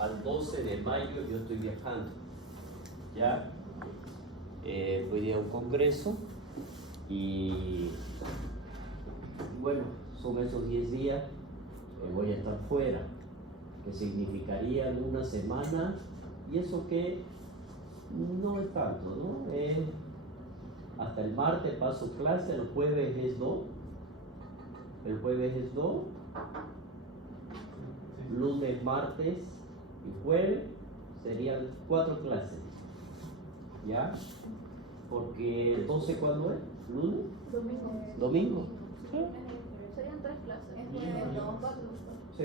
al 12 de mayo yo estoy viajando. ¿Ya? Voy a un congreso y bueno, son esos 10 días voy a estar fuera, que significaría una semana, y eso que no es tanto, ¿no? Hasta el martes paso clase, el jueves es 2, lunes, martes y jueves serían 4 clases, ¿ya? Porque el 12, ¿cuándo es? ¿Lunes? Domingo. ¿Sí? Serían 3 clases. Sí.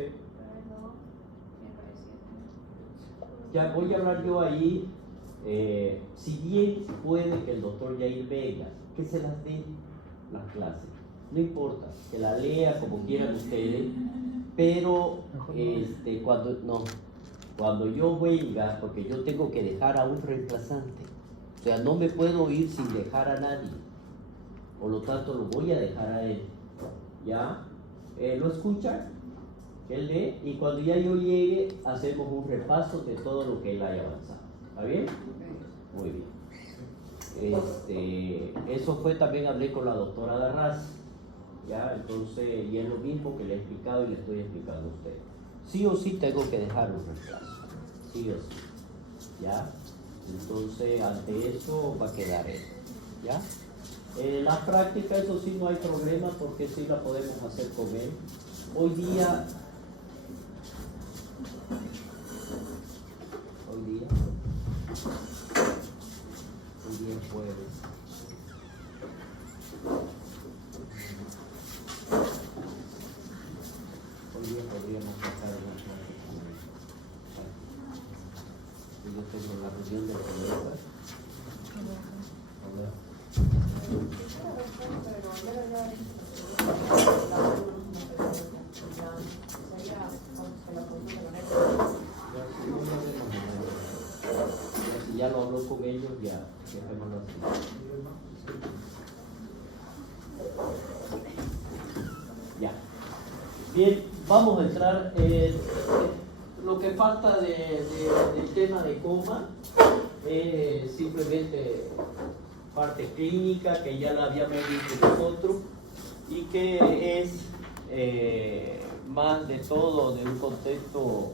Ya voy a hablar yo ahí, si bien puede que el doctor Yair venga, que se las dé las clases, no importa, que la lea como quieran ustedes, pero cuando yo venga, porque yo tengo que dejar a un reemplazante, o sea, no me puedo ir sin dejar a nadie, por lo tanto lo voy a dejar a él, ¿ya? ¿Lo escuchan? Él lee, y cuando ya yo llegue hacemos un repaso de todo lo que él haya avanzado. ¿Está bien? Muy bien. Eso fue, también hablé con la doctora Darraz, ¿ya? Entonces, y es lo mismo que le he explicado y le estoy explicando a usted. Sí o sí tengo que dejar un reemplazo, sí o sí, ¿ya? Entonces, ante eso va a quedar eso, ¿ya? La práctica, eso sí, no hay problema porque sí la podemos hacer con él. Hoy día es jueves. Hoy día podríamos sacar una clase con él. Yo tengo la reunión de colegas. Si ya lo hablo con ellos, ya dejémoslo así. Ya. Bien, vamos a entrar en lo que falta del tema de coma. Simplemente parte clínica que ya la habíamos visto nosotros y que es más de todo de un contexto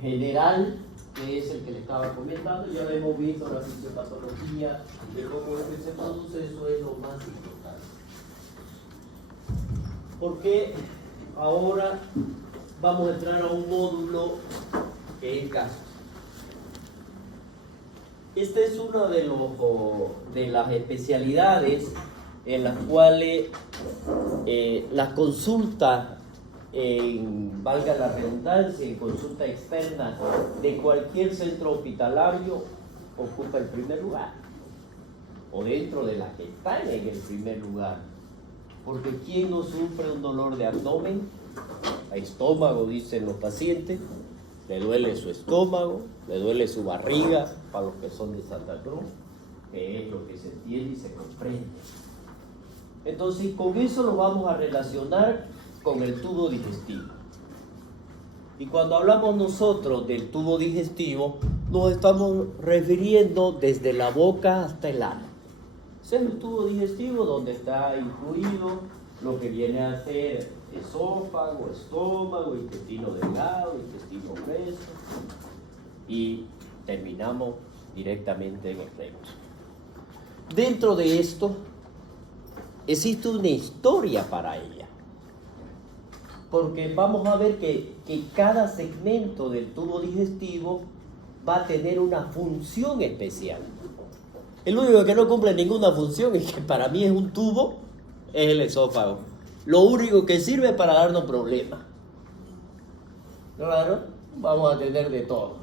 general, que es el que le estaba comentando. Ya lo hemos visto, la fisiopatología, de cómo es que se produce, eso es lo más importante. Porque ahora vamos a entrar a un módulo que es casos. Esta es una de las especialidades en las cuales las consultas, valga la redundancia, en consulta externa de cualquier centro hospitalario ocupa el primer lugar, o dentro de las que están en el primer lugar. Porque ¿quién no sufre un dolor de abdomen? A estómago, dicen los pacientes. Le duele su estómago, le duele su barriga, para los que son de Santa Cruz, que es lo que se entiende y se comprende. Entonces, con eso lo vamos a relacionar con el tubo digestivo. Y cuando hablamos nosotros del tubo digestivo, nos estamos refiriendo desde la boca hasta el ano. Ese es el tubo digestivo donde está incluido lo que viene a ser esófago, estómago, intestino delgado, intestino grueso, y terminamos directamente en el recto. Dentro de esto existe una historia para ella, porque vamos a ver que cada segmento del tubo digestivo va a tener una función especial. El único que no cumple ninguna función, y que para mí es un tubo, es el esófago. Lo único que sirve para darnos problemas. Claro, vamos a tener de todo.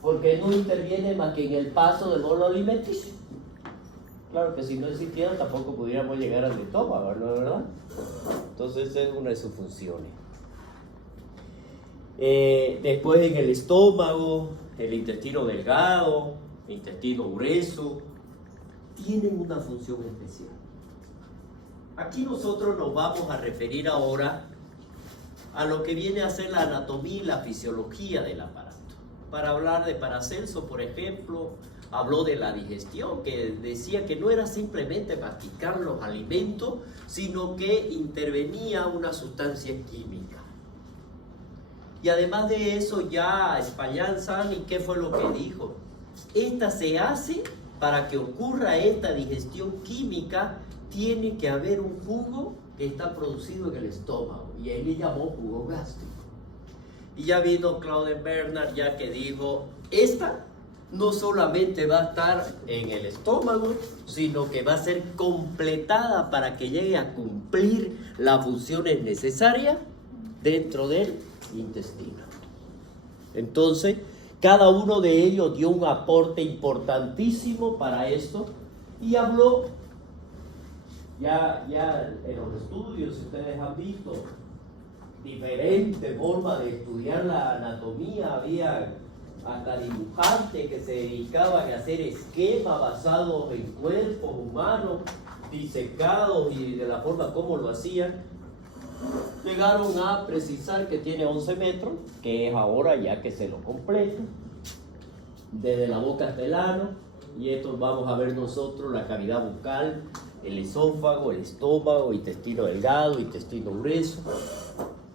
Porque no interviene más que en el paso del bolo alimenticio. Claro que si no existiera tampoco pudiéramos llegar al estómago, ¿no? ¿Verdad? Entonces esa es una de sus funciones. Después en el estómago, el intestino delgado, el intestino grueso, tienen una función especial. Aquí nosotros nos vamos a referir ahora a lo que viene a ser la anatomía y la fisiología del aparato. Para hablar de Paracelso, por ejemplo, habló de la digestión, que decía que no era simplemente masticar los alimentos, sino que intervenía una sustancia química. Y además de eso, ya Spallanzani, ¿qué fue lo que dijo? Esta se hace para que ocurra esta digestión química, tiene que haber un jugo que está producido en el estómago, y él le llamó jugo gástrico. Y ya vino Claude Bernard, ya que dijo, esta no solamente va a estar en el estómago, sino que va a ser completada para que llegue a cumplir las funciones necesarias dentro del intestino. Entonces, cada uno de ellos dio un aporte importantísimo para esto y habló, ya en los estudios ustedes han visto diferentes formas de estudiar la anatomía, había hasta dibujantes que se dedicaban a hacer esquemas basados en cuerpos humanos, disecados y de la forma como lo hacían. Llegaron a precisar que tiene 11 metros, que es ahora ya que se lo completa, desde la boca hasta el ano, y esto vamos a ver nosotros la cavidad bucal, el esófago, el estómago, intestino delgado, intestino grueso.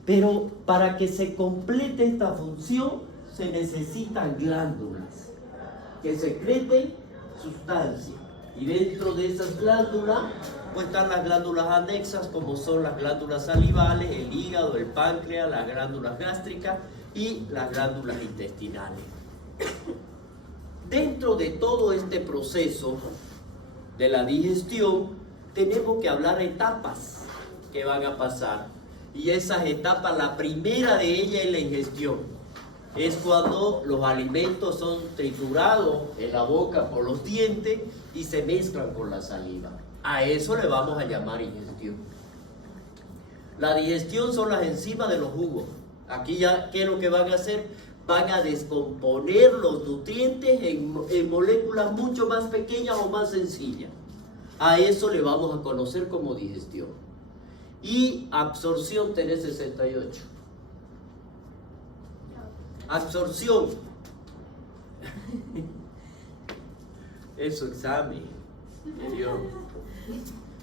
Pero para que se complete esta función se necesitan glándulas que secreten sustancias, y dentro de esas glándulas pues están las glándulas anexas, como son las glándulas salivales, el hígado, el páncreas, las glándulas gástricas y las glándulas intestinales. Dentro de todo este proceso de la digestión tenemos que hablar de etapas que van a pasar, y esas etapas, la primera de ellas es la ingestión. Es cuando los alimentos son triturados en la boca por los dientes y se mezclan con la saliva. A eso le vamos a llamar ingestión. La digestión son las enzimas de los jugos. Aquí ya, ¿qué es lo que van a hacer? Van a descomponer los nutrientes en moléculas mucho más pequeñas o más sencillas. A eso le vamos a conocer como digestión. Y absorción tenés 68. Absorción. Es su examen.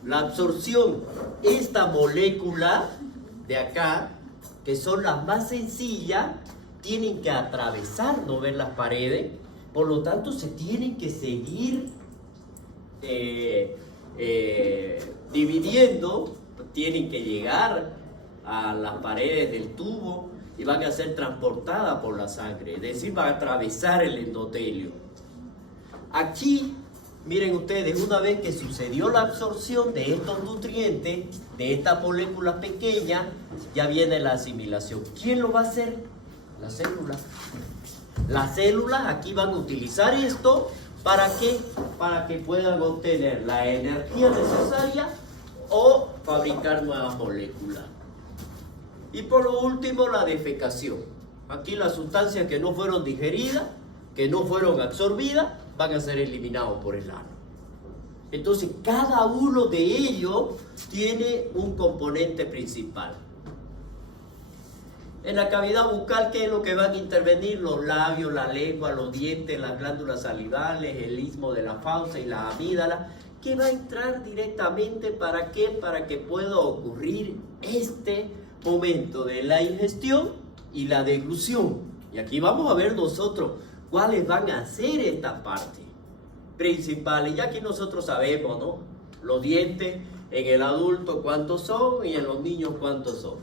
La absorción, esta molécula de acá, que son las más sencillas, tienen que atravesar, no ver las paredes, por lo tanto se tienen que seguir dividiendo, tienen que llegar a las paredes del tubo y van a ser transportadas por la sangre, es decir, van a atravesar el endotelio. Aquí, miren ustedes, una vez que sucedió la absorción de estos nutrientes, de estas moléculas pequeñas, ya viene la asimilación. ¿Quién lo va a hacer? Las células. Las células aquí van a utilizar esto, ¿para qué? Para que puedan obtener la energía necesaria o fabricar nuevas moléculas. Y por lo último, la defecación. Aquí las sustancias que no fueron digeridas, que no fueron absorbidas, van a ser eliminados por el ano. Entonces, cada uno de ellos tiene un componente principal. En la cavidad bucal, ¿qué es lo que van a intervenir? Los labios, la lengua, los dientes, las glándulas salivales, el istmo de la fauce y la amígdala, que va a entrar directamente, ¿para qué? Para que pueda ocurrir este momento de la ingestión y la deglución. Y aquí vamos a ver nosotros cuáles van a ser estas partes principales. Ya que nosotros sabemos, ¿no? Los dientes en el adulto cuántos son y en los niños cuántos son.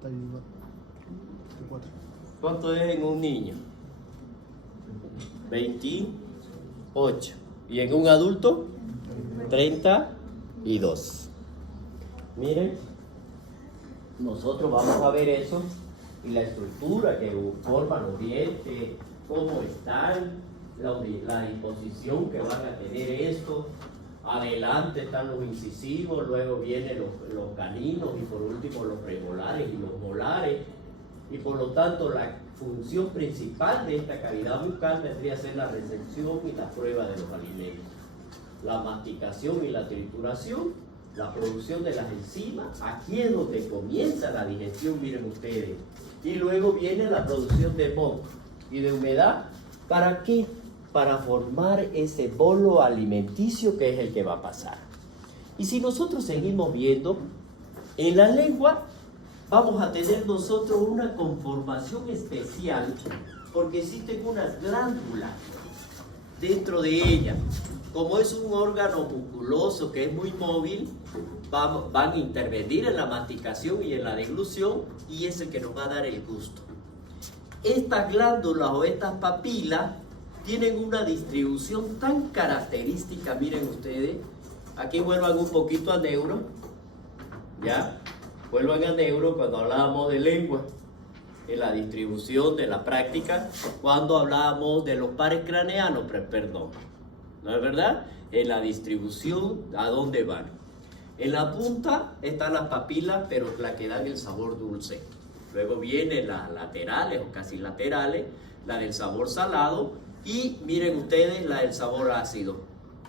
34. ¿Cuánto es en un niño? 28. ¿Y en un adulto? 32. Miren, nosotros vamos a ver eso y la estructura que forman los dientes, cómo están, la disposición que van a tener esto. Adelante están los incisivos, luego vienen los caninos y por último los premolares y los molares. Y por lo tanto la función principal de esta cavidad bucal vendría a ser la recepción y la prueba de los alimentos. La masticación y la trituración la producción de las enzimas, aquí es donde comienza la digestión, miren ustedes. Y luego viene la producción de moco y de humedad. ¿Para qué? Para formar ese bolo alimenticio que es el que va a pasar. Y si nosotros seguimos viendo, en la lengua vamos a tener nosotros una conformación especial porque existen unas glándulas dentro de ella. Como es un órgano musculoso que es muy móvil, van a intervenir en la masticación y en la deglución y es el que nos va a dar el gusto. Estas glándulas o estas papilas tienen una distribución tan característica, miren ustedes, aquí vuelvan un poquito a neuro, ¿ya? Vuelvan a neuro cuando hablábamos de lengua, en la distribución de la práctica, cuando hablábamos de los pares craneanos, perdón, ¿no es verdad? En la distribución, ¿a dónde van? En la punta están las papilas, pero las que dan el sabor dulce. Luego vienen las laterales o casi laterales, la del sabor salado y miren ustedes la del sabor ácido.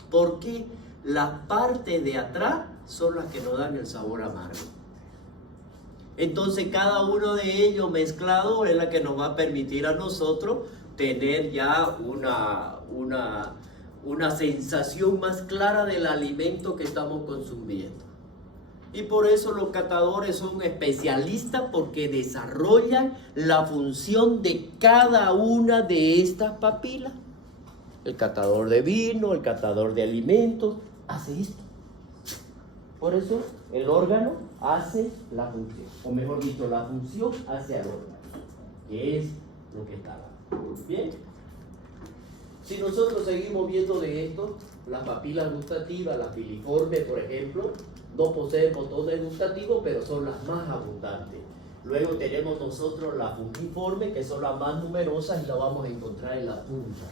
Porque las partes de atrás son las que nos dan el sabor amargo. Entonces cada uno de ellos mezclado es la que nos va a permitir a nosotros tener ya una sensación más clara del alimento que estamos consumiendo. Y por eso los catadores son especialistas porque desarrollan la función de cada una de estas papilas. El catador de vino, el catador de alimentos, hace esto. Por eso el órgano hace la función, o mejor dicho, la función hace al órgano, que es lo que está dando. Bien. Si nosotros seguimos viendo de esto, las papilas gustativas, la filiforme, por ejemplo, no poseen botones gustativos, pero son las más abundantes. Luego tenemos nosotros la fungiforme, que son las más numerosas y las vamos a encontrar en la punta.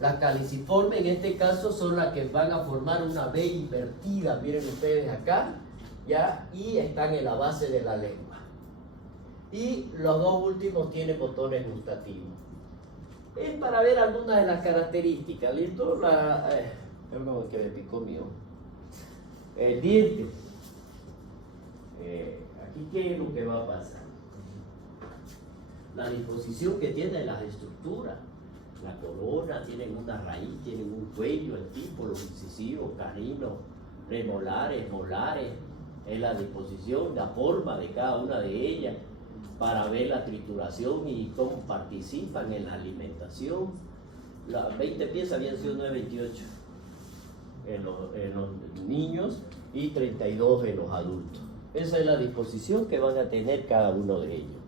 Las caliciformes, en este caso, son las que van a formar una B invertida, miren ustedes acá, ¿ya? Y están en la base de la lengua. Y los dos últimos tienen botones gustativos. Es para ver algunas de las características, ¿listo? Perdón, que me picó mío. El diente. Aquí, ¿qué es lo que va a pasar? La disposición que tienen las estructuras. La corona, tienen una raíz, tienen un cuello, el tipo, los incisivos, caninos, premolares, molares. Es la disposición, la forma de cada una de ellas para ver la trituración y cómo participan en la alimentación. Las 20 piezas habían sido 9.28 en los niños y 32 en los adultos. Esa es la disposición que van a tener cada uno de ellos.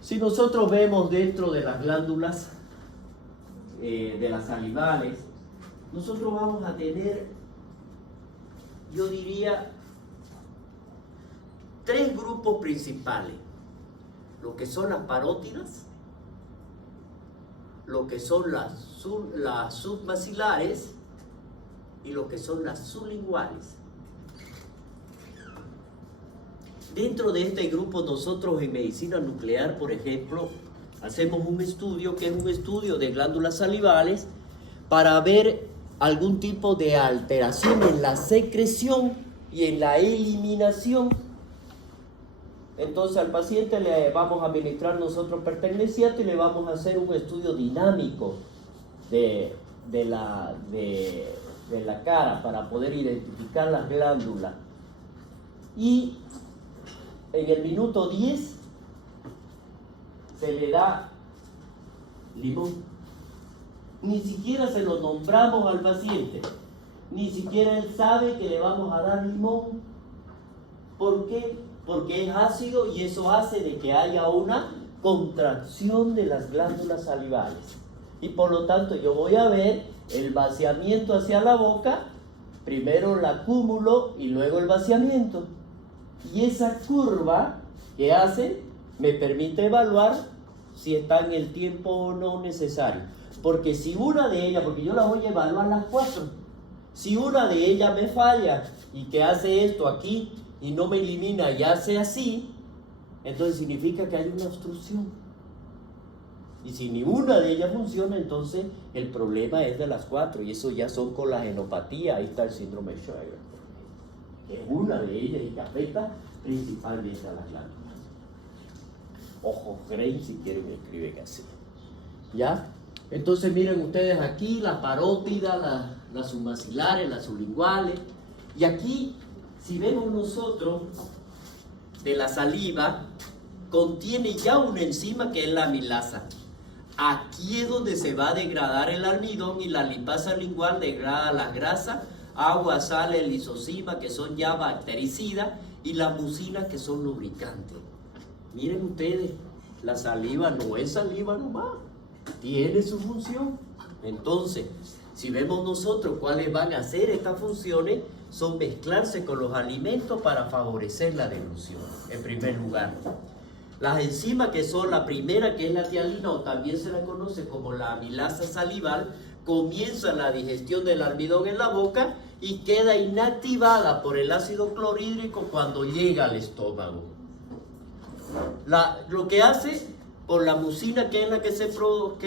Si nosotros vemos dentro de las glándulas de las salivales, nosotros vamos a tener, yo diría, tres grupos principales: lo que son las parótidas, lo que son las submaxilares y lo que son las sublinguales. Dentro de este grupo nosotros en medicina nuclear, por ejemplo, hacemos un estudio que es un estudio de glándulas salivales para ver algún tipo de alteración en la secreción y en la eliminación. Entonces al paciente le vamos a administrar nosotros perterneciato y le vamos a hacer un estudio dinámico de la cara para poder identificar las glándulas. Y en el minuto 10 se le da limón. Ni siquiera se lo nombramos al paciente, ni siquiera él sabe que le vamos a dar limón. ¿Por qué? Porque es ácido y eso hace de que haya una contracción de las glándulas salivales. Y por lo tanto yo voy a ver el vaciamiento hacia la boca, primero el acúmulo y luego el vaciamiento. Y esa curva que hace me permite evaluar si está en el tiempo o no necesario. Porque si una de ellas, porque yo las voy a evaluar las 4, si una de ellas me falla y que hace esto aquí y no me elimina y hace así, entonces significa que hay una obstrucción. Y si ni una de ellas funciona, entonces el problema es de las 4 y eso ya son colagenopatía. Ahí está el síndrome Schreiber. que una de ellas y que afecta principalmente a las glándulas. Ojo, creen si quieren escriben así. ¿Ya? Entonces miren ustedes aquí la parótida, las submaxilares, las sublinguales. Y aquí, si vemos nosotros, de la saliva, contiene ya una enzima que es la amilasa. Aquí es donde se va a degradar el almidón y la lipasa lingual degrada las grasas, agua, sal, el lisozima, que son ya bactericidas, y las mucinas, que son lubricantes. Miren ustedes, la saliva no es saliva nomás, tiene su función. Entonces, si vemos nosotros cuáles van a ser estas funciones, son mezclarse con los alimentos para favorecer la deglución, en primer lugar. Las enzimas, que son la primera, que es la tialina, o también se la conoce como la amilasa salival, comienza la digestión del almidón en la boca y queda inactivada por el ácido clorhídrico cuando llega al estómago. Lo que hace por la mucina, que es la que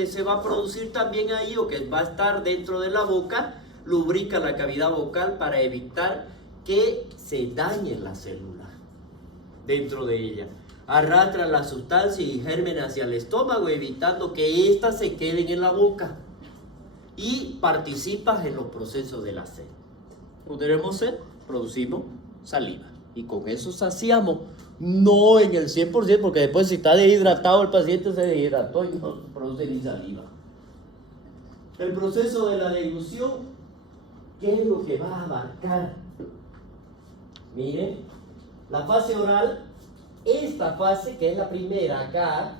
se va a producir también ahí, o que va a estar dentro de la boca, lubrica la cavidad vocal para evitar que se dañen las células dentro de ella. Arrastra las sustancias y gérmenes hacia el estómago, evitando que éstas se queden en la boca, y participas en los procesos de la sed. ¿No tenemos sed? Producimos saliva, y con eso saciamos, no en el 100%, porque después, si está deshidratado, el paciente se deshidrató y no produce ni saliva. El proceso de la deglución, ¿qué es lo que va a abarcar? Miren, la fase oral. Esta fase, que es la primera acá,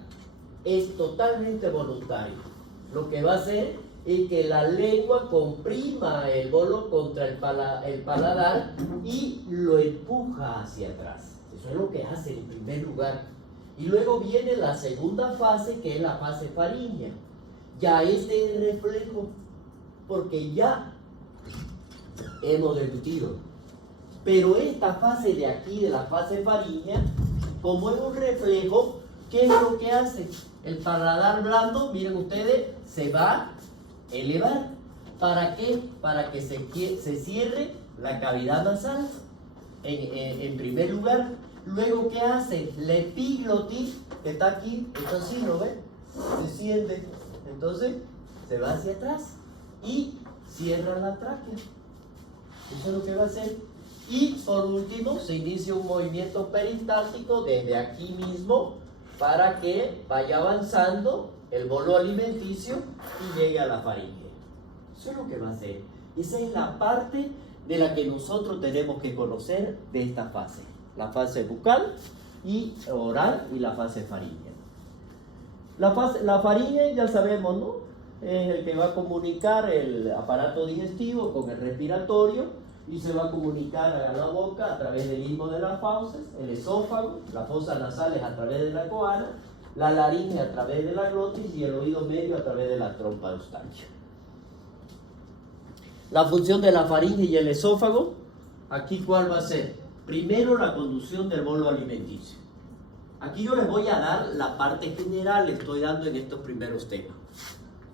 es totalmente voluntaria. Lo que va a hacer es que la lengua comprima el bolo contra el paladar y lo empuja hacia atrás. Eso es lo que hace en primer lugar. Y luego viene la segunda fase, que es la fase faríngea. Ya este es reflejo, porque ya hemos deglutido. Pero esta fase de aquí, de la fase faríngea, como es un reflejo, ¿qué es lo que hace? El paladar blando, miren ustedes, se va a elevar. ¿Para qué? Para que se cierre la cavidad nasal, en primer lugar. Luego, ¿qué hace? La epiglotis, que está aquí, esto así, ¿lo ven? Se siente. Entonces, se va hacia atrás y cierra la tráquea. Eso es lo que va a hacer. Y por último, se inicia un movimiento peristáltico desde aquí mismo para que vaya avanzando el bolo alimenticio y llegue a la faringe. Eso es lo que va a hacer. Esa es la parte de la que nosotros tenemos que conocer de esta fase. La fase bucal y oral y la fase faríngea. La faringe ya sabemos, ¿no? Es el que va a comunicar el aparato digestivo con el respiratorio, y se va a comunicar a la boca a través del istmo de las fauces, el esófago, las fosas nasales a través de la coana, la laringe a través de la glotis y el oído medio a través de la trompa eustaquia. La función de la faringe y el esófago, aquí ¿cuál va a ser? Primero, la conducción del bolo alimenticio. Aquí yo les voy a dar la parte general, les estoy dando en estos primeros temas.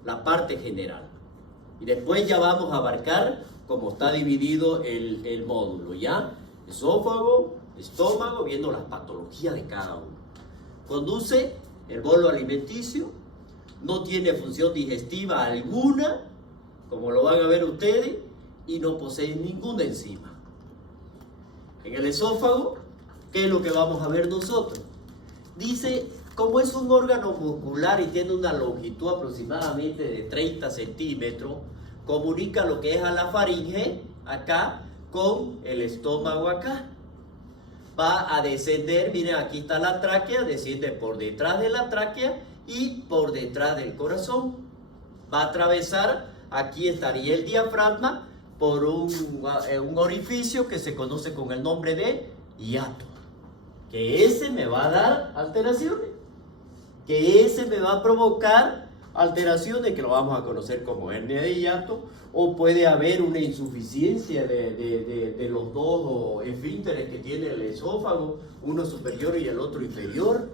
La parte general. Y después ya vamos a abarcar cómo está dividido el módulo, ¿ya? Esófago, estómago, viendo las patologías de cada uno. Conduce el bolo alimenticio, no tiene función digestiva alguna, como lo van a ver ustedes, y no posee ninguna enzima. En el esófago, ¿qué es lo que vamos a ver nosotros? Dice, como es un órgano muscular y tiene una longitud aproximadamente de 30 centímetros, comunica lo que es a la faringe, acá, con el estómago acá. Va a descender, miren, aquí está la tráquea, desciende por detrás de la tráquea y por detrás del corazón. Va a atravesar, aquí estaría el diafragma, por un orificio que se conoce con el nombre de hiato. Que ese me va a dar alteraciones. Que ese me va a provocar alteraciones que lo vamos a conocer como hernia de hiato, o puede haber una insuficiencia de los dos esfínteres que tiene el esófago, uno superior y el otro inferior.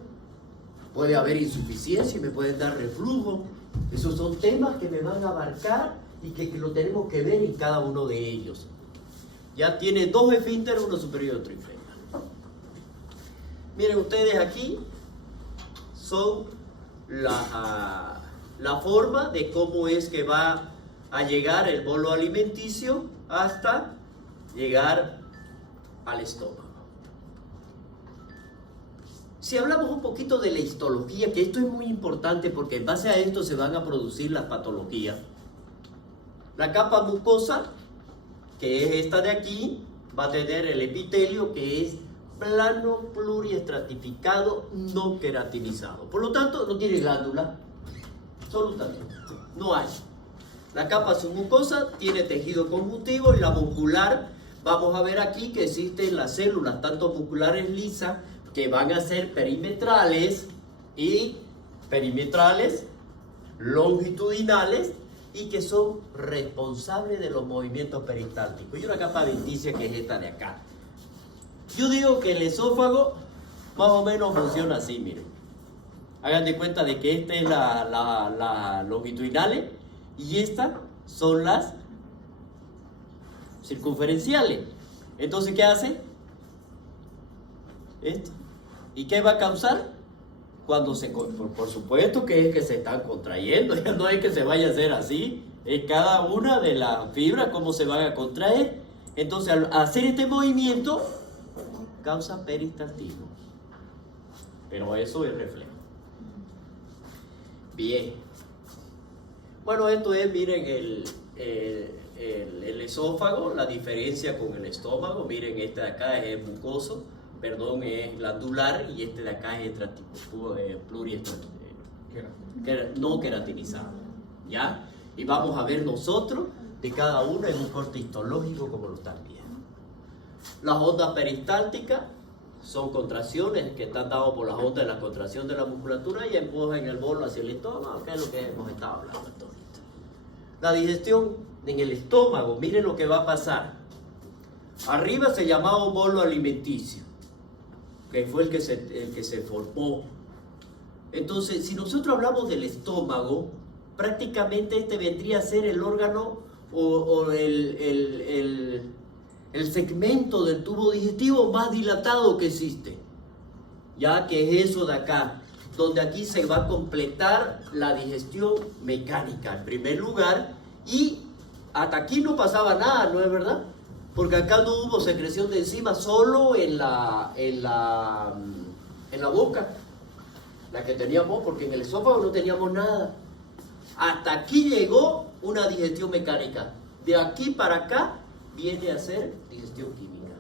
Puede haber insuficiencia y me pueden dar reflujo. Esos son temas que me van a abarcar y que lo tenemos que ver en cada uno de ellos. Ya tiene dos esfínteres, uno superior y otro inferior. Miren ustedes aquí, son la forma de cómo es que va a llegar el bolo alimenticio hasta llegar al estómago. Si hablamos un poquito de la histología, que esto es muy importante porque en base a esto se van a producir las patologías. La capa mucosa, que es esta de aquí, va a tener el epitelio que es plano pluriestratificado no queratinizado. Por lo tanto, no tiene glándula, absolutamente, no hay. La capa submucosa tiene tejido conjuntivo y la muscular, vamos a ver aquí que existen las células, tanto musculares lisas, que van a ser perimetrales y perimetrales longitudinales y que son responsables de los movimientos peristálticos. Y una capa adventicia que es esta de acá. Yo digo que el esófago más o menos funciona así, miren. Hagan de cuenta de que esta es la longitudinales y estas son las circunferenciales. Entonces, ¿qué hace? Esto. ¿Y qué va a causar? Cuando se... Por supuesto que es que se están contrayendo, ya no es que se vaya a hacer así, es cada una de las fibras cómo se van a contraer. Entonces, al hacer este movimiento, causa peristaltismo. Pero eso es reflejo. Bien. Bueno, esto es, miren, el esófago, la diferencia con el estómago. Miren, este de acá es mucoso, perdón, es glandular, y este de acá es no queratinizado. ¿Ya? Y vamos a ver nosotros de cada uno en un corte histológico como lo están viendo. Las ondas peristálticas son contracciones que están dadas por las ondas de la contracción de la musculatura y empujan el bolo hacia el estómago, que es lo que hemos estado hablando hasta ahorita. La digestión en el estómago, miren lo que va a pasar. Arriba se llamaba un bolo alimenticio, que fue el que se formó. Entonces, si nosotros hablamos del estómago, prácticamente este vendría a ser el órgano o el segmento del tubo digestivo más dilatado que existe, ya que es eso de acá, donde aquí se va a completar la digestión mecánica en primer lugar, y hasta aquí no pasaba nada, ¿no es verdad? Porque acá no hubo secreción de enzimas, solo en la boca, la que teníamos, porque en el esófago no teníamos nada. Hasta aquí llegó una digestión mecánica. De aquí para acá viene a ser digestión química.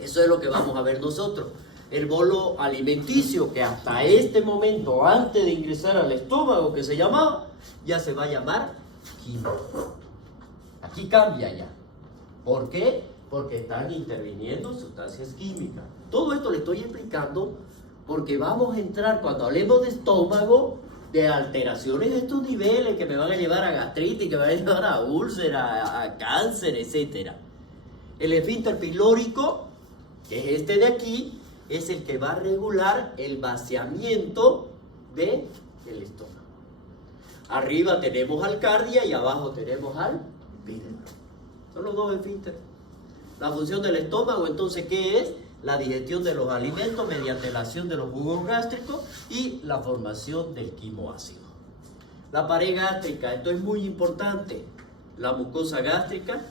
Eso es lo que vamos a ver nosotros. El bolo alimenticio, que hasta este momento, antes de ingresar al estómago, que se llamaba, ya se va a llamar químico. Aquí cambia ya. ¿Por qué? Porque están interviniendo sustancias químicas. Todo esto le estoy explicando porque vamos a entrar, cuando hablemos de estómago, de alteraciones de estos niveles que me van a llevar a gastritis, que me van a llevar a úlcera, a cáncer, etc. El esfínter pilórico, que es este de aquí, es el que va a regular el vaciamiento del estómago. Arriba tenemos al cardia y abajo tenemos al píleo. Son los dos esfínteres. La función del estómago, entonces, ¿qué es? La digestión de los alimentos mediante la acción de los jugos gástricos y la formación del quimoácido. La pared gástrica, esto es muy importante. La mucosa gástrica,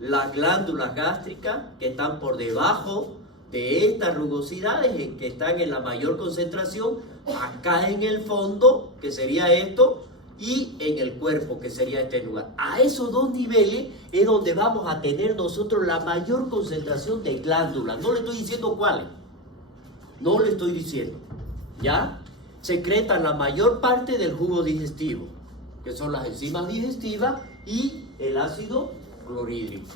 las glándulas gástricas que están por debajo de estas rugosidades que están en la mayor concentración, acá en el fondo, que sería esto, y en el cuerpo, que sería este lugar. A esos dos niveles es donde vamos a tener nosotros la mayor concentración de glándulas. No le estoy diciendo cuáles, no le estoy diciendo, ¿ya? Secretan la mayor parte del jugo digestivo, que son las enzimas digestivas y el ácido clorhídrico.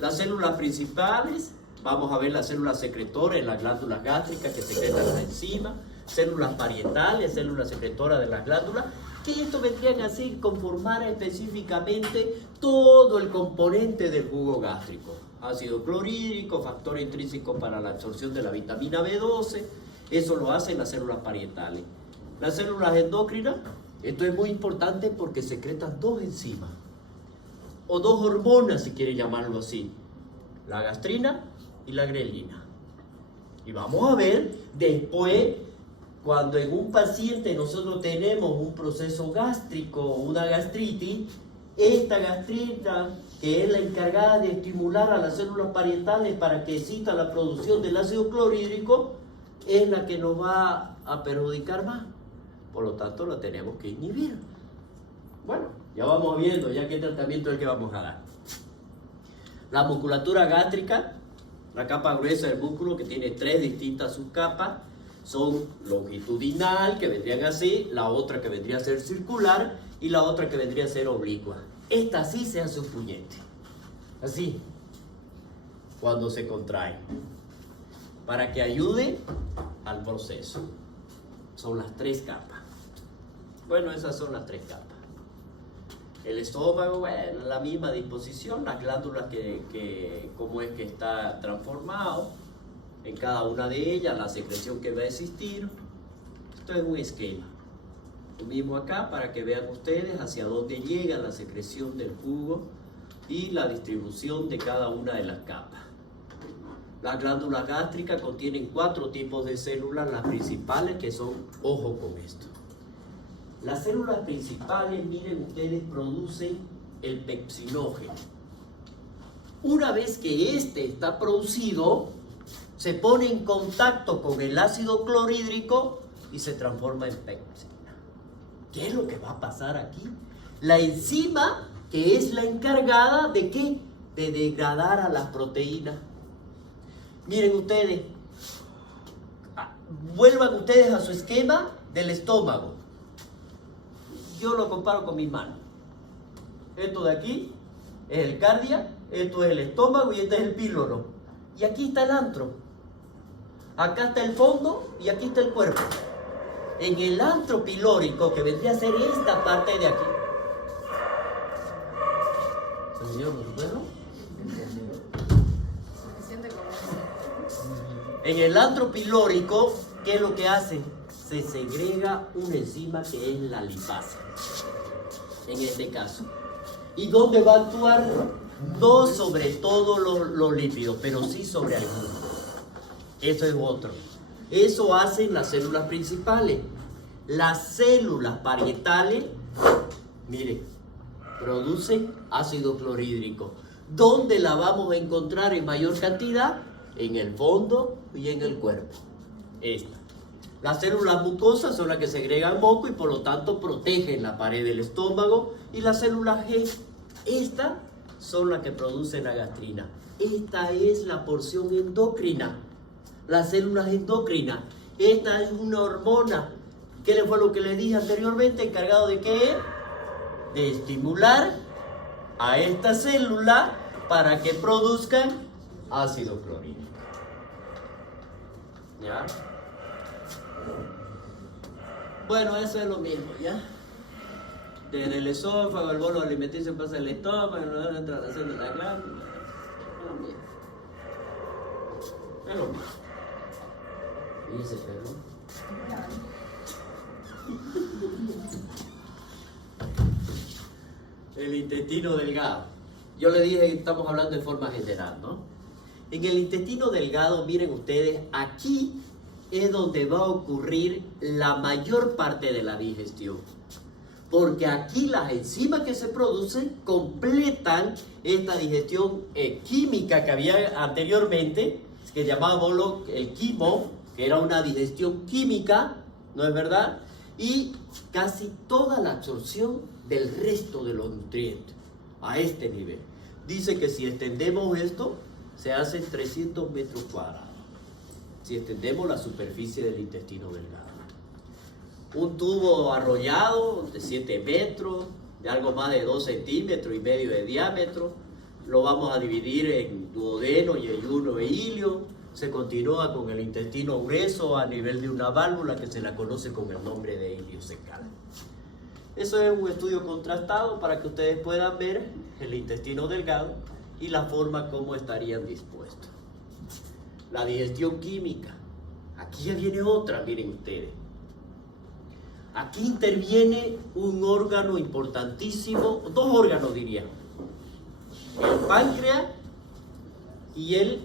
Las células principales, vamos a ver las células secretoras en las glándulas gástricas que secretan las enzimas, células parietales, células secretoras de las glándulas, que esto vendrían a ser conformar específicamente todo el componente del jugo gástrico. Ácido clorhídrico, factor intrínseco para la absorción de la vitamina B12, eso lo hacen las células parietales. Las células endocrinas, esto es muy importante porque secretan dos enzimas. o dos hormonas, si quieren llamarlo así, la gastrina y la grelina. Y vamos a ver después, cuando en un paciente nosotros tenemos un proceso gástrico, una gastritis, esta gastrina, que es la encargada de estimular a las células parietales para que exista la producción del ácido clorhídrico, es la que nos va a perjudicar más. Por lo tanto, la tenemos que inhibir. Bueno, ya vamos viendo ya qué tratamiento es el que vamos a dar. La musculatura gástrica, la capa gruesa del músculo, que tiene 3 distintas subcapas, son longitudinal, que vendrían así, la otra que vendría a ser circular y la otra que vendría a ser oblicua. Esta sí se hace un puñete, así, cuando se contrae, para que ayude al proceso. Son las 3 capas. Bueno, esas son las 3 capas. El estómago, bueno, la misma disposición, las glándulas cómo es que está transformado en cada una de ellas, la secreción que va a existir. Esto es un esquema. Lo mismo acá para que vean ustedes hacia dónde llega la secreción del jugo y la distribución de cada una de las capas. Las glándulas gástricas contienen 4 tipos de células, las principales que son, ojo con esto. Las células principales, miren ustedes, producen el pepsinógeno. Una vez que este está producido, se pone en contacto con el ácido clorhídrico y se transforma en pepsina. ¿Qué es lo que va a pasar aquí? La enzima, que es la encargada de ¿qué? De degradar a las proteínas. Miren ustedes, vuelvan ustedes a su esquema del estómago. Yo lo comparo con mis manos. Esto de aquí es el cardia, esto es el estómago y este es el píloro. Y aquí está el antro. Acá está el fondo y aquí está el cuerpo. En el antro pilórico, que vendría a ser esta parte de aquí. ¿Señor, no bueno? En el antro pilórico, ¿qué es lo que hace? Se segrega una enzima que es la lipasa, en este caso. ¿Y dónde va a actuar? No sobre todos los lípidos, pero sí sobre algunos. Eso es otro. Eso hacen las células principales. Las células parietales, miren, producen ácido clorhídrico. ¿Dónde la vamos a encontrar en mayor cantidad? En el fondo y en el cuerpo. Esta. Las células mucosas son las que segregan moco y por lo tanto protegen la pared del estómago. Y las células G, estas son las que producen la gastrina. Esta es la porción endocrina. Las células endocrinas. Esta es una hormona. ¿Qué fue lo que les dije anteriormente? ¿Encargado de qué? De estimular a esta célula para que produzcan ácido clorhídrico. ¿Ya? Bueno, eso es lo mismo, ¿ya? Desde el esófago, el bolo alimenticio pasa al estómago, luego entra la célula de la glándula. Es lo mismo. Es lo mismo. ¿Y ese perro? El intestino delgado. Yo le dije que estamos hablando de forma general, ¿no? En el intestino delgado, miren ustedes, aquí es donde va a ocurrir la mayor parte de la digestión. Porque aquí las enzimas que se producen completan esta digestión química que había anteriormente, que llamábamos el quimo, que era una digestión química, ¿no es verdad? Y casi toda la absorción del resto de los nutrientes a este nivel. Dice que si extendemos esto, se hacen 300 metros cuadrados. Si extendemos la superficie del intestino delgado. Un tubo arrollado de 7 metros, de algo más de 2 centímetros y medio de diámetro. Lo vamos a dividir en duodeno, yeyuno e ilio. Se continúa con el intestino grueso a nivel de una válvula que se la conoce con el nombre de iliocecal. Eso es un estudio contrastado para que ustedes puedan ver el intestino delgado y la forma como estarían dispuestos. La digestión química. Aquí ya viene otra, miren ustedes. Aquí interviene un órgano importantísimo, 2 órganos diría. el páncreas y el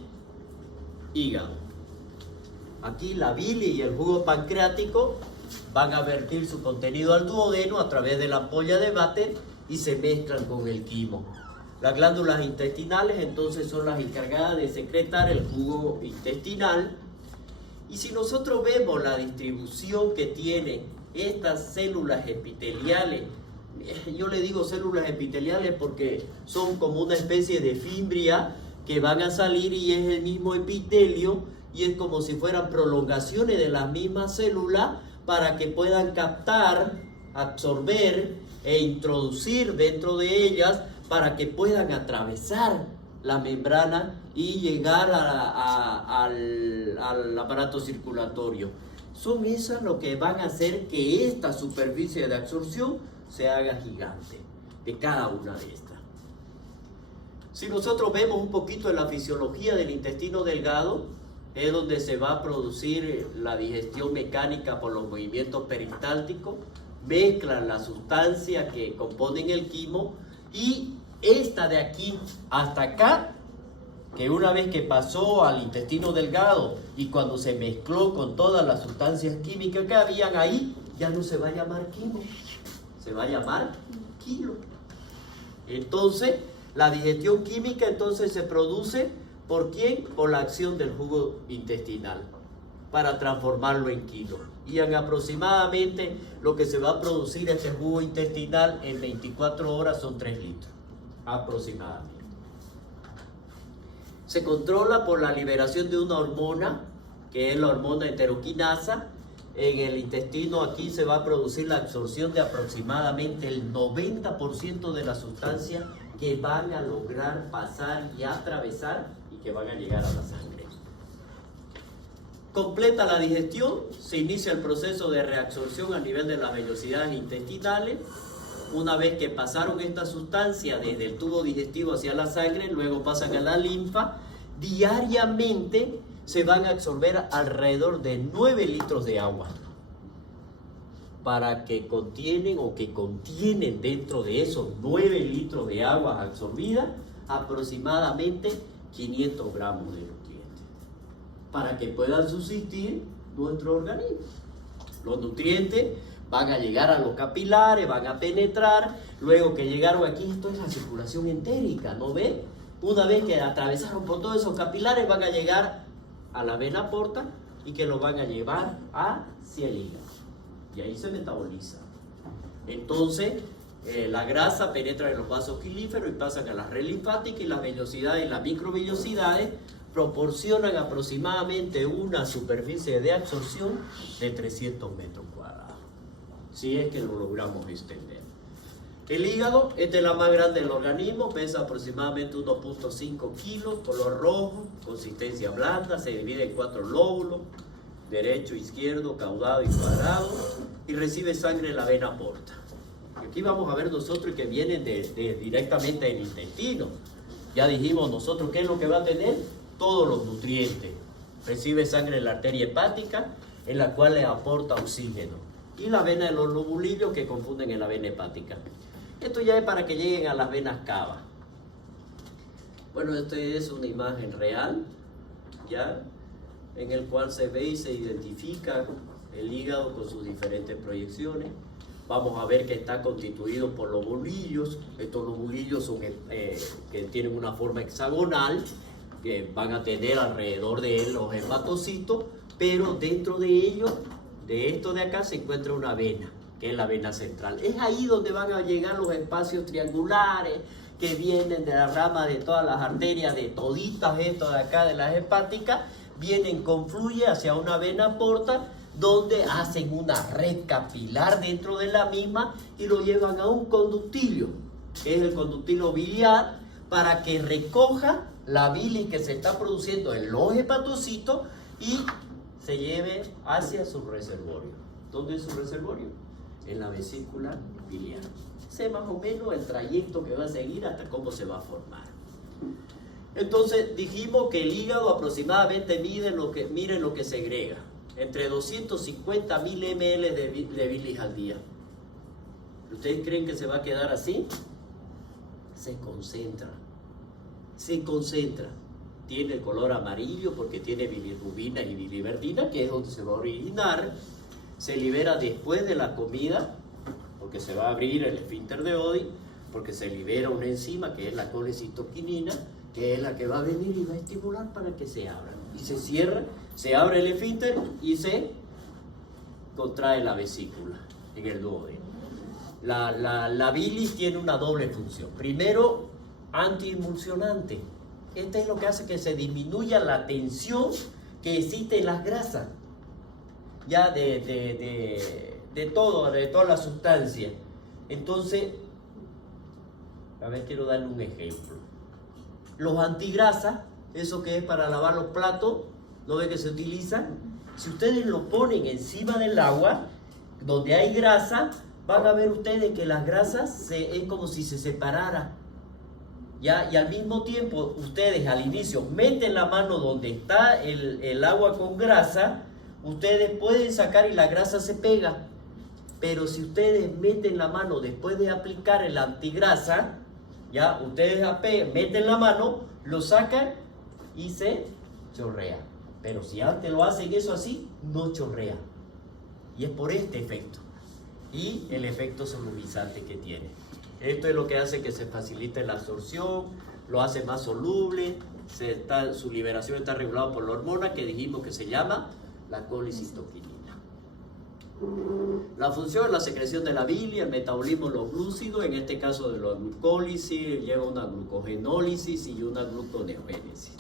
hígado. Aquí la bilis y el jugo pancreático van a vertir su contenido al duodeno a través de la ampolla de váter y se mezclan con el quimo. Las glándulas intestinales entonces son las encargadas de secretar el jugo intestinal. Y si nosotros vemos la distribución que tienen estas células epiteliales, yo le digo células epiteliales porque son como una especie de fimbria que van a salir y es el mismo epitelio y es como si fueran prolongaciones de las mismas células para que puedan captar, absorber e introducir dentro de ellas para que puedan atravesar la membrana y llegar al aparato circulatorio. Son esas lo que van a hacer que esta superficie de absorción se haga gigante de cada una de estas. Si nosotros vemos un poquito en la fisiología del intestino delgado, es donde se va a producir la digestión mecánica por los movimientos peristálticos, mezclan las sustancias que componen el quimo y esta de aquí hasta acá, que una vez que pasó al intestino delgado y cuando se mezcló con todas las sustancias químicas que habían ahí, ya no se va a llamar quimo, se va a llamar kilo. Entonces, la digestión química entonces se produce ¿por quién? Por la acción del jugo intestinal para transformarlo en kilo. Y en aproximadamente lo que se va a producir este jugo intestinal en 24 horas son 3 litros, aproximadamente. Se controla por la liberación de una hormona, que es la hormona enteroquinasa. En el intestino aquí se va a producir la absorción de aproximadamente el 90% de las sustancias que van a lograr pasar y atravesar y que van a llegar a la sangre. Completa la digestión, se inicia el proceso de reabsorción a nivel de las vellosidades intestinales. Una vez que pasaron estas sustancias desde el tubo digestivo hacia la sangre, luego pasan a la linfa, diariamente se van a absorber alrededor de 9 litros de agua para que contienen dentro de esos 9 litros de agua absorbida aproximadamente 500 gramos de nutrientes para que puedan subsistir nuestro organismo. Los nutrientes van a llegar a los capilares, van a penetrar, luego que llegaron aquí, esto es la circulación entérica, ¿no ve? Una vez que atravesaron por todos esos capilares, van a llegar a la vena porta y que lo van a llevar hacia el hígado. Y ahí se metaboliza. Entonces, la grasa penetra en los vasos quilíferos y pasan a las redes linfáticas y las vellosidades y las microvellosidades proporcionan aproximadamente una superficie de absorción de 300 metros cuadrados. Si es que lo logramos extender. El hígado, esta es la más grande del organismo, pesa aproximadamente 1.5 kilos, color rojo, consistencia blanda, se divide en 4 lóbulos, derecho, izquierdo, caudado y cuadrado, y recibe sangre en la vena porta. Aquí vamos a ver nosotros que vienen directamente del intestino. Ya dijimos nosotros qué es lo que va a tener, todos los nutrientes. Recibe sangre en la arteria hepática, en la cual le aporta oxígeno. Y la vena de los lobulillos que confunden en la vena hepática. Esto ya es para que lleguen a las venas cavas. Bueno, esta es una imagen real, ¿ya? En el cual se ve y se identifica el hígado con sus diferentes proyecciones. Vamos a ver que está constituido por lobulillos. Estos lobulillos son, que tienen una forma hexagonal, que van a tener alrededor de él los hepatocitos, pero dentro de ellos, de esto de acá, se encuentra una vena, que es la vena central. Es ahí donde van a llegar los espacios triangulares que vienen de la rama de todas las arterias, de toditas esto de acá, de las hepáticas, vienen, confluye hacia una vena porta, donde hacen una red capilar dentro de la misma y lo llevan a un conductilio, que es el conductilio biliar, para que recoja la bilis que se está produciendo en los hepatocitos y se lleve hacia su reservorio. ¿Dónde es su reservorio? En la vesícula biliar. Sé más o menos el trayecto que va a seguir hasta cómo se va a formar. Entonces dijimos que el hígado aproximadamente miren lo que segrega, entre 250.000 ml de bilis al día. ¿Ustedes creen que se va a quedar así? Se concentra se concentra. Tiene el color amarillo porque tiene bilirrubina y biliverdina, que es donde se va a originar. Se libera después de la comida, porque se va a abrir el esfínter de Oddi, porque se libera una enzima que es la colecitoquinina, que es la que va a venir y va a estimular para que se abra. Y se cierra, se abre el esfínter y se contrae la vesícula en el duodeno. La bilis tiene una doble función. Primero, antiemulsionante. Este es lo que hace que se disminuya la tensión que existe en las grasas, ya de toda la sustancia. Entonces, a ver, quiero darle un ejemplo. Los antigrasas, eso que es para lavar los platos, ¿no ve que se utilizan? Si ustedes lo ponen encima del agua, donde hay grasa, van a ver ustedes que las grasas es como si se separara. ¿Ya? Y al mismo tiempo, ustedes al inicio meten la mano donde está el agua con grasa, ustedes pueden sacar y la grasa se pega. Pero si ustedes meten la mano después de aplicar el antigrasa, ya, ustedes meten la mano, lo sacan y se chorrea. Pero si antes lo hacen eso así, no chorrea. Y es por este efecto. Y el efecto solubilizante que tiene. Esto es lo que hace que se facilite la absorción, lo hace más soluble, su liberación está regulada por la hormona que dijimos que se llama la colecitoquinina. La función es la secreción de la bilis, el metabolismo de los glúcidos, en este caso de la glucólisis, lleva una glucogenólisis y una gluconeogénesis.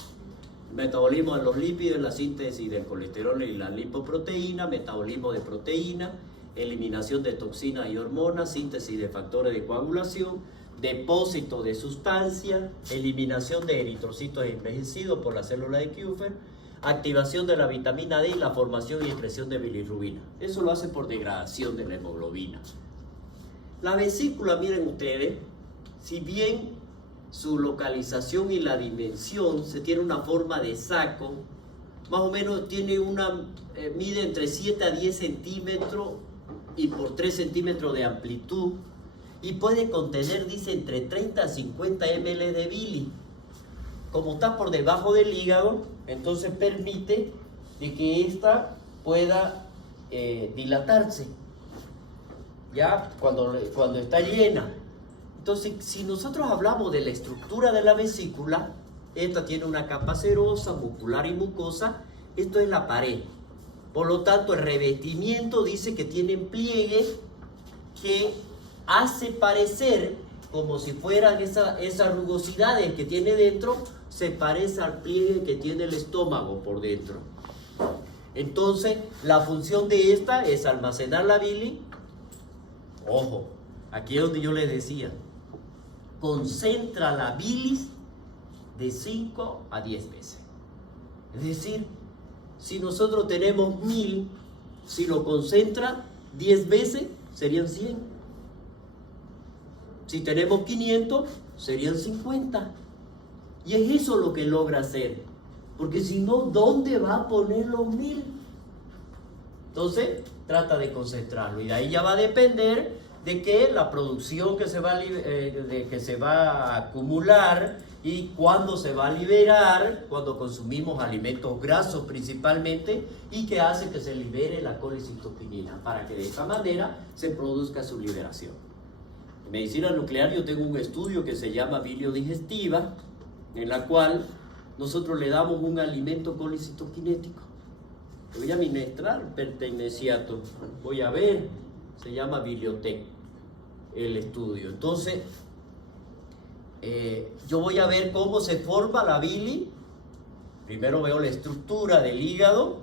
El metabolismo de los lípidos, la síntesis del colesterol y la lipoproteína, metabolismo de proteína, eliminación de toxinas y hormonas, síntesis de factores de coagulación, depósito de sustancias, eliminación de eritrocitos envejecidos por la célula de Kupffer, activación de la vitamina D y la formación y excreción de bilirrubina. Eso lo hace por degradación de la hemoglobina. La vesícula, miren ustedes, si bien su localización y la dimensión se tiene una forma de saco, más o menos tiene mide entre 7 a 10 centímetros y por 3 centímetros de amplitud y puede contener, dice, entre 30 a 50 ml de bilis. Como está por debajo del hígado, entonces permite de que ésta pueda dilatarse, ya cuando está llena. Entonces, si nosotros hablamos de la estructura de la vesícula, esta tiene una capa serosa, muscular y mucosa. Esto es la pared. Por lo tanto, el revestimiento dice que tienen pliegues que hace parecer como si fueran esas rugosidades que tiene dentro, se parece al pliegue que tiene el estómago por dentro. Entonces, la función de esta es almacenar la bilis. Ojo, aquí es donde yo les decía, concentra la bilis de 5 a 10 veces. Es decir, si nosotros tenemos 1000, si lo concentra 10 veces, serían 100. Si tenemos 500, serían 50. Y es eso lo que logra hacer. Porque si no, ¿dónde va a poner los 1000? Entonces, trata de concentrarlo. Y de ahí ya va a depender de que la producción que se va a acumular y cuándo se va a liberar, cuando consumimos alimentos grasos principalmente, y que hace que se libere la colecitoquinina, para que de esta manera se produzca su liberación. En medicina nuclear yo tengo un estudio que se llama biliodigestiva, en la cual nosotros le damos un alimento colecitoquinético. Voy a administrar perteneciato, voy a ver, se llama Bibliotec, el estudio. Entonces, yo voy a ver cómo se forma la bilis. Primero veo la estructura del hígado,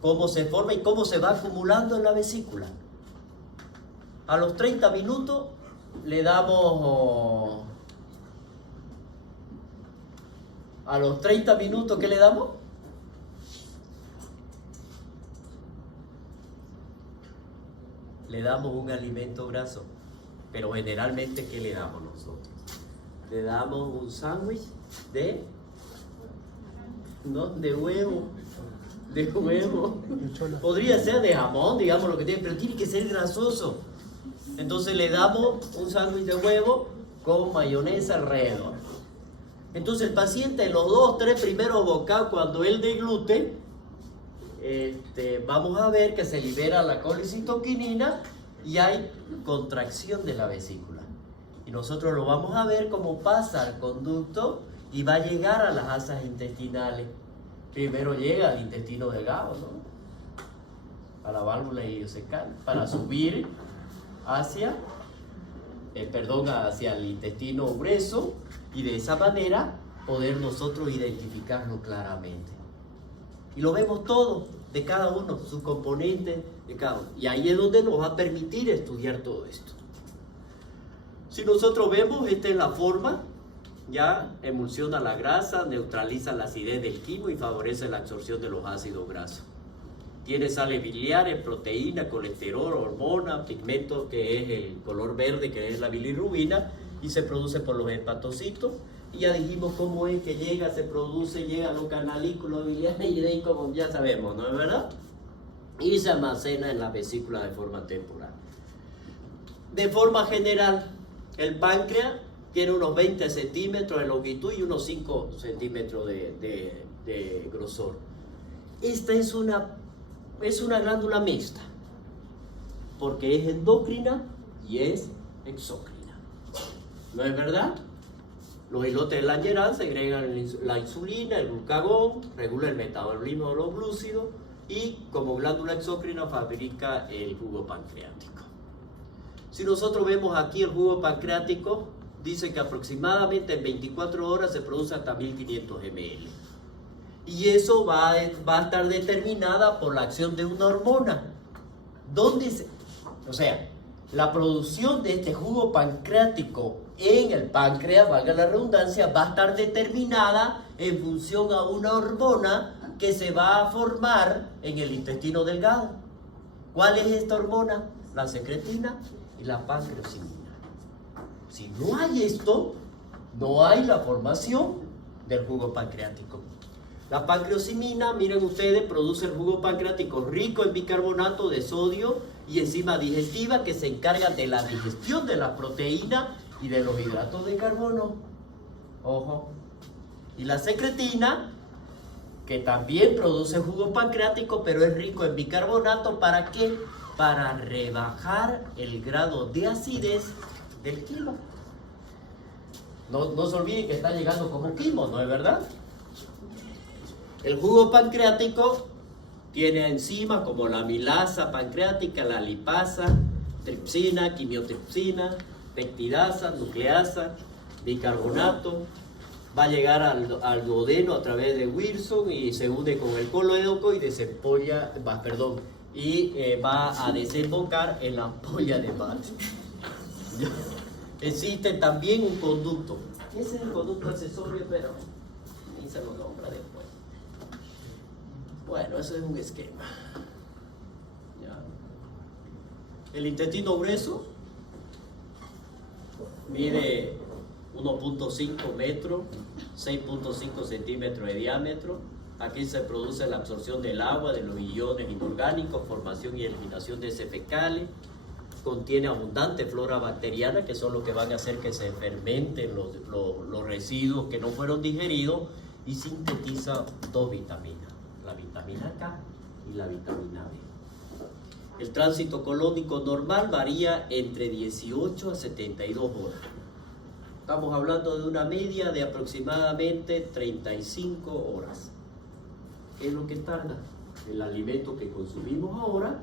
cómo se forma y cómo se va acumulando en la vesícula. A los 30 minutos le damos... A los 30 minutos, ¿qué le damos? Le damos un alimento graso. Pero generalmente, ¿qué le damos nosotros? Le damos un sándwich de huevo. De huevo. Podría ser de jamón, digamos lo que tiene, pero tiene que ser grasoso. Entonces le damos un sándwich de huevo con mayonesa alrededor. Entonces el paciente en los 2 o 3 primeros bocados, cuando él deglute, vamos a ver que se libera la colicitoquinina y hay contracción de la vesícula. Y nosotros lo vamos a ver cómo pasa al conducto y va a llegar a las asas intestinales. Primero llega al intestino delgado, ¿no? A la válvula ileocecal, para subir hacia el intestino grueso y de esa manera poder nosotros identificarlo claramente. Y lo vemos todo, de cada uno, sus componentes de cada uno. Y ahí es donde nos va a permitir estudiar todo esto. Si nosotros vemos, esta es la forma, ya emulsiona la grasa, neutraliza la acidez del quimo y favorece la absorción de los ácidos grasos. Tiene sales biliares, proteína, colesterol, hormona, pigmento que es el color verde, que es la bilirrubina, y se produce por los hepatocitos. Y ya dijimos cómo es que llega, se produce, llega a los canalículos biliares y de ahí como ya sabemos, ¿no es verdad? Y se almacena en la vesícula de forma temporal. De forma general, el páncreas tiene unos 20 centímetros de longitud y unos 5 centímetros de grosor. Esta es una glándula mixta, porque es endocrina y es exócrina. ¿No es verdad? Los islotes de Langerhans segregan la insulina, el glucagón, regula el metabolismo de los glúcidos y como glándula exócrina fabrica el jugo pancreático. Si nosotros vemos aquí el jugo pancreático, dice que aproximadamente en 24 horas se produce hasta 1500 ml. Y eso va a estar determinada por la acción de una hormona. O sea, la producción de este jugo pancreático en el páncreas, valga la redundancia, va a estar determinada en función a una hormona que se va a formar en el intestino delgado. ¿Cuál es esta hormona? La secretina y la pancreosimina. Si no hay esto, no hay la formación del jugo pancreático. La pancreosimina, miren ustedes, produce el jugo pancreático rico en bicarbonato de sodio y enzimas digestivas que se encargan de la digestión de la proteína y de los hidratos de carbono. Ojo. Y la secretina, que también produce jugo pancreático, pero es rico en bicarbonato, ¿para qué? Para rebajar el grado de acidez del quimo. No se olviden que está llegando como quimo, ¿no es verdad? El jugo pancreático tiene enzimas como la amilasa pancreática, la lipasa, tripsina, quimiotripsina, peptidasa, nucleasa, bicarbonato. Va a llegar al duodeno a través de Wilson y se une con el colédoco y va a desembocar en la ampolla de Bate. Existe también un conducto. Ese es el conducto accesorio, pero ni se lo nombra después. Bueno, eso es un esquema. ¿Ya? El intestino grueso mide 1.5 metros, 6.5 centímetros de diámetro. Aquí se produce la absorción del agua, de los iones inorgánicos, formación y eliminación de heces fecales. Contiene abundante flora bacteriana, que son los que van a hacer que se fermenten los residuos que no fueron digeridos, y sintetiza 2 vitaminas, la vitamina K y la vitamina B. El tránsito colónico normal varía entre 18 a 72 horas. Estamos hablando de una media de aproximadamente 35 horas. ¿Qué es lo que tarda? El alimento que consumimos ahora,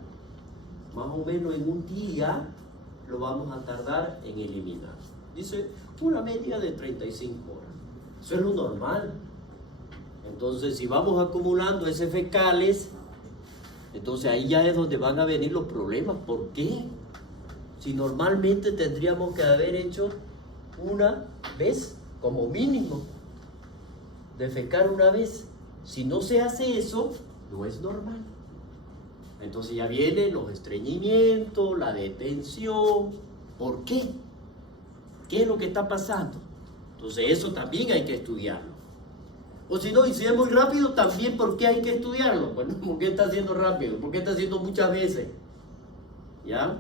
más o menos en un día, lo vamos a tardar en eliminar. Dice una media de 35 horas. Eso es lo normal. Entonces, si vamos acumulando heces fecales, entonces ahí ya es donde van a venir los problemas. ¿Por qué? Si normalmente tendríamos que haber hecho una vez, como mínimo, defecar una vez. Si no se hace eso, no es normal. Entonces ya vienen los estreñimientos, la detención. ¿Por qué? ¿Qué es lo que está pasando? Entonces eso también hay que estudiarlo. O si no, y si es muy rápido, también ¿por qué hay que estudiarlo? Bueno, ¿por qué está haciendo rápido? ¿Por qué está haciendo muchas veces? ¿Ya?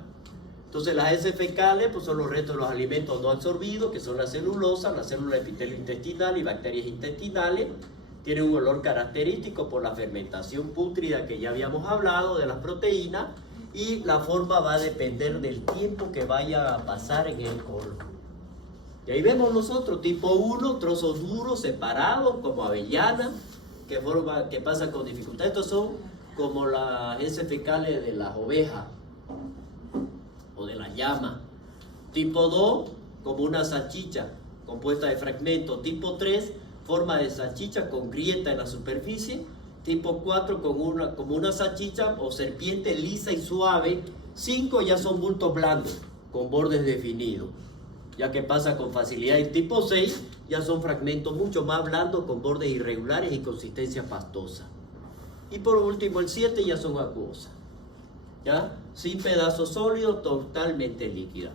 Entonces las heces fecales pues, son los restos de los alimentos no absorbidos, que son la celulosa, la célula epitelio intestinal y bacterias intestinales. Tienen un olor característico por la fermentación pútrida que ya habíamos hablado de las proteínas, y la forma va a depender del tiempo que vaya a pasar en el colon. Y ahí vemos nosotros tipo 1, trozos duros, separados, como avellana, que pasa con dificultad. Estos son como las heces fecales de las ovejas o de las llamas. Tipo 2, como una salchicha compuesta de fragmentos. Tipo 3, forma de salchicha con grieta en la superficie. Tipo 4, como una salchicha o serpiente lisa y suave. 5 ya son bultos blandos, con bordes definidos, ya que pasa con facilidad. Y tipo 6 ya son fragmentos mucho más blandos, con bordes irregulares y consistencia pastosa. Y por último, el 7 ya son acuosas, ¿ya? Sin pedazos sólidos, totalmente líquidas.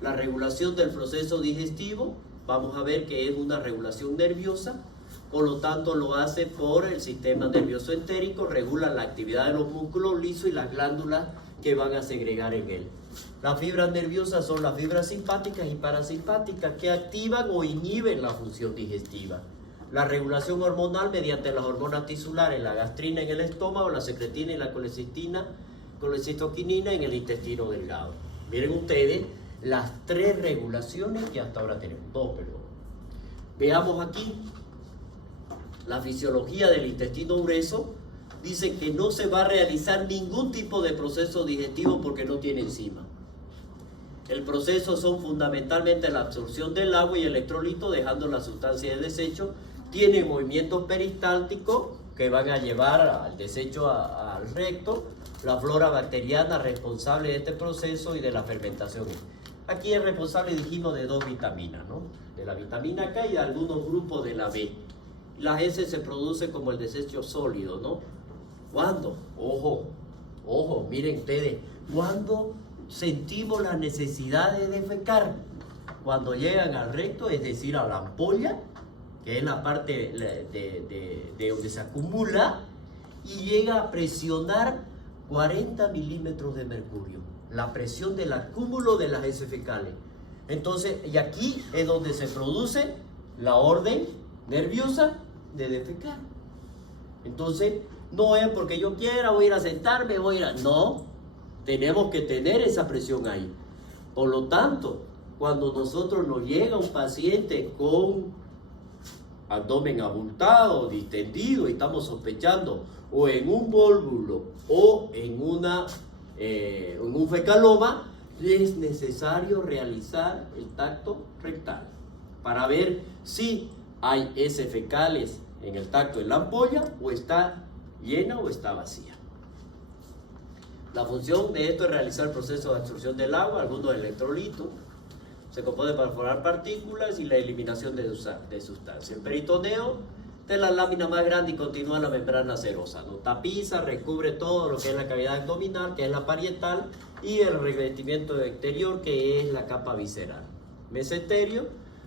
La regulación del proceso digestivo, vamos a ver que es una regulación nerviosa. Por lo tanto, lo hace por el sistema nervioso entérico, regula la actividad de los músculos lisos y las glándulas que van a segregar en él. Las fibras nerviosas son las fibras simpáticas y parasimpáticas, que activan o inhiben la función digestiva. La regulación hormonal mediante las hormonas tisulares, la gastrina en el estómago, la secretina y la colecitoquinina en el intestino delgado. Miren ustedes las 3 regulaciones que hasta ahora tenemos, 2, perdón. Veamos aquí. La fisiología del intestino grueso dice que no se va a realizar ningún tipo de proceso digestivo porque no tiene enzima. El proceso son fundamentalmente la absorción del agua y electrolitos, dejando la sustancia de desecho. Tiene movimientos peristálticos que van a llevar al desecho al recto. La flora bacteriana responsable de este proceso y de la fermentación. Aquí es responsable, dijimos, de 2 vitaminas, ¿no? De la vitamina K y de algunos grupos de la B. Las heces se produce como el desecho sólido, ¿no? ¿Cuándo? Ojo, miren ustedes, ¿cuándo sentimos la necesidad de defecar? Cuando llegan al recto, es decir, a la ampolla, que es la parte de donde se acumula, y llega a presionar 40 milímetros de mercurio, la presión del acúmulo de las heces fecales. Entonces, y aquí es donde se produce la orden nerviosa de defecar. Entonces, no es porque yo quiera, voy a ir a sentarme, no, tenemos que tener esa presión ahí. Por lo tanto, cuando nosotros nos llega un paciente con abdomen abultado, distendido, y estamos sospechando o en un vólvulo o en un fecaloma, es necesario realizar el tacto rectal para ver si hay heces fecales en el tacto de la ampolla, o está llena o está vacía. La función de esto es realizar el proceso de absorción del agua, algunos electrolitos, se compone para formar partículas y la eliminación de sustancias. El peritoneo de la lámina más grande y continúa la membrana serosa, ¿no? Tapiza, recubre todo lo que es la cavidad abdominal, que es la parietal, y el revestimiento exterior, que es la capa visceral. Mesenterio.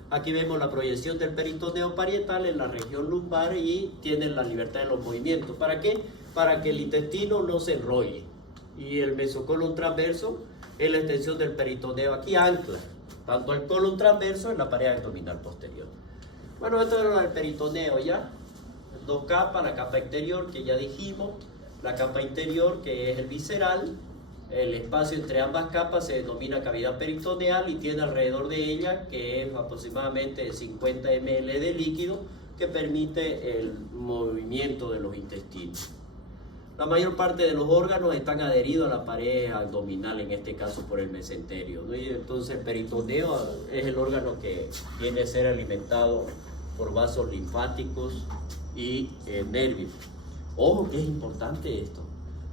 Aquí vemos la proyección del peritoneo parietal en la región lumbar y tienen la libertad de los movimientos. ¿Para qué? Para que el intestino no se enrolle. Y el mesocolon transverso es la extensión del peritoneo. Aquí ancla tanto el colon transverso en la pared abdominal posterior. Bueno, esto era el peritoneo ya. 2 capas, la capa exterior que ya dijimos, la capa interior que es el visceral. El espacio entre ambas capas se denomina cavidad peritoneal y tiene alrededor de ella, que es aproximadamente 50 ml de líquido, que permite el movimiento de los intestinos. La mayor parte de los órganos están adheridos a la pared abdominal, en este caso por el mesenterio, ¿no? Y entonces el peritoneo es el órgano que tiene que ser alimentado por vasos linfáticos y nervios. Ojo que es importante esto,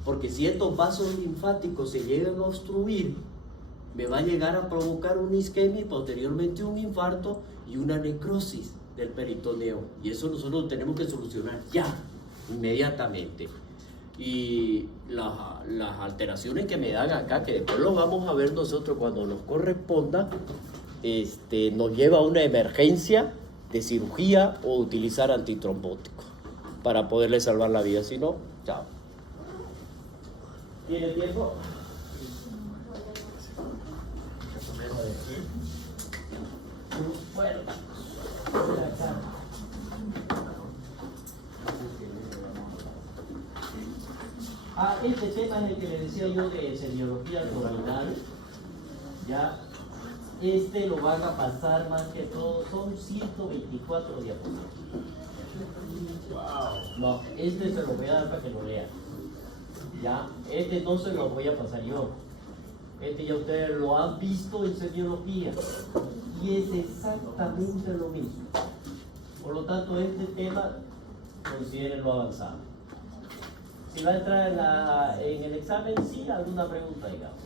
porque si estos vasos linfáticos se llegan a obstruir, me va a llegar a provocar una isquemia y posteriormente un infarto y una necrosis del peritoneo. Y eso nosotros tenemos que solucionar ya, inmediatamente. Y las alteraciones que me dan acá, que después lo vamos a ver nosotros cuando nos corresponda, nos lleva a una emergencia de cirugía o utilizar antitrombóticos para poderle salvar la vida. Si no, chao. ¿Tiene tiempo? Bueno, por acá. Este tema es el que le decía yo de semiología abdominal. Ya, este lo van a pasar más que todo, son 124 diapositivas. No, este se lo voy a dar para que lo lean. Ya, este no se lo voy a pasar yo. Este ya ustedes lo han visto en semiología y es exactamente lo mismo. Por lo tanto, este tema considérenlo avanzado. Si va a entrar en el examen, sí, alguna pregunta, digamos.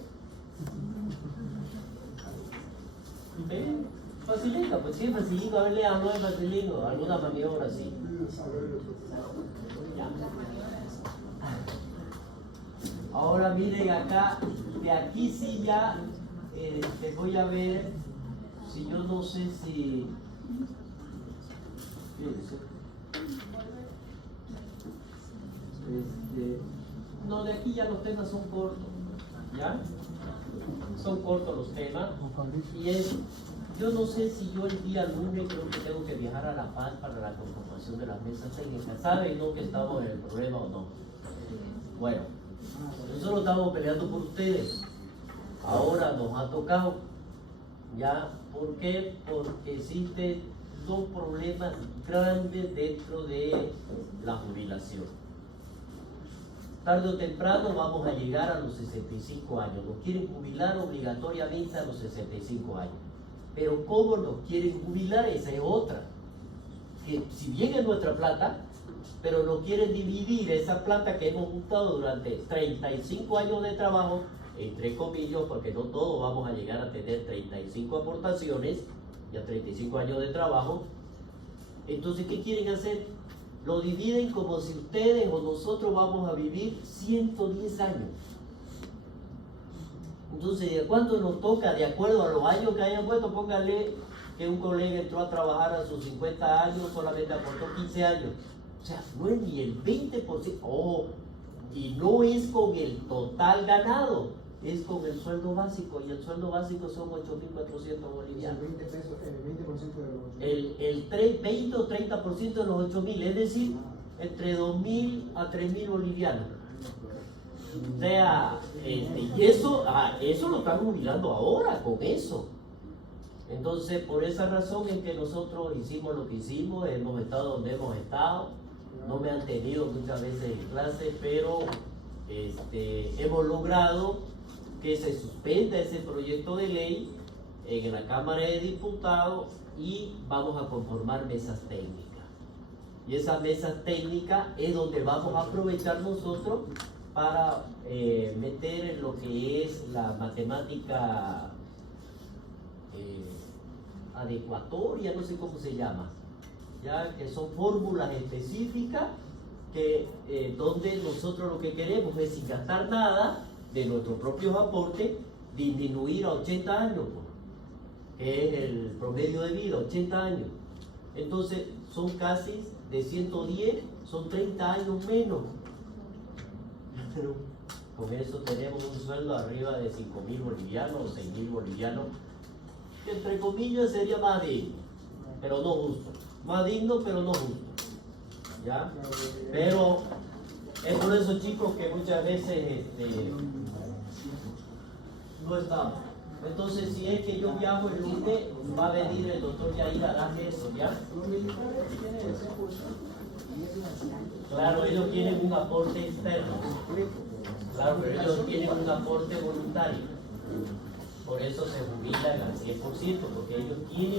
¿Ven? Facilita, pues sí, facilito, a ver, lean, no es facilito, alguna maniobra sí. Ya. Ahora miren acá, de aquí sí ya voy a ver si yo no sé si... Fíjense. No, de aquí ya los temas son cortos, ¿ya? Son cortos los temas y yo no sé si yo el día lunes creo que tengo que viajar a La Paz para la conformación de las mesas técnicas. ¿Saben no que estamos en el problema o no? Bueno, nosotros estamos peleando por ustedes. Ahora nos ha tocado, ¿ya? ¿Por qué? Porque existen dos problemas grandes dentro de la jubilación. Tarde o temprano vamos a llegar a los 65 años. Nos quieren jubilar obligatoriamente a los 65 años. Pero ¿cómo nos quieren jubilar? Esa es otra. Que si bien es nuestra plata, pero nos quieren dividir esa plata que hemos juntado durante 35 años de trabajo, entre comillas, porque no todos vamos a llegar a tener 35 aportaciones, ya 35 años de trabajo. Entonces, ¿qué quieren hacer? Lo dividen como si ustedes o nosotros vamos a vivir 110 años. Entonces, ¿de cuánto nos toca? De acuerdo a los años que hayan puesto, póngale que un colega entró a trabajar a sus 50 años, solamente aportó 15 años. O sea, no es ni el 20%. Oh, y no es con el total ganado, es con el sueldo básico. Y el sueldo básico son 8.400 bolivianos. El 20 pesos, el 20% de los 20 o 30% de los 8.000, es decir, entre 2.000 a 3.000 bolivianos. O sea, y eso lo están jubilando ahora con eso. Entonces, por esa razón es que nosotros hicimos lo que hicimos, hemos estado donde hemos estado. No me han tenido muchas veces en clase, pero hemos logrado que se suspenda ese proyecto de ley en la Cámara de Diputados y vamos a conformar mesas técnicas. Y esas mesas técnicas es donde vamos a aprovechar nosotros para meter en lo que es la matemática adecuatoria, no sé cómo se llama, ya que son fórmulas específicas que, donde nosotros lo que queremos es, sin gastar nada de nuestros propios aportes, disminuir a 80 años, que es el promedio de vida, 80 años. Entonces son casi de 110, son 30 años menos. Pero con eso tenemos un sueldo arriba de 5.000 bolivianos o 6.000 bolivianos, que entre comillas sería más digno, pero no justo. Más digno, pero no justo. ¿Ya? Pero es por eso, chicos, que muchas veces no estamos. Entonces, si es que yo viajo el lunes, va a venir el doctor Yair a dar eso, ¿ya? Los militares tienen el 100%. Claro, ellos tienen un aporte externo. Claro, pero ellos tienen un aporte voluntario. Por eso se jubilan al 100%, porque ellos tienen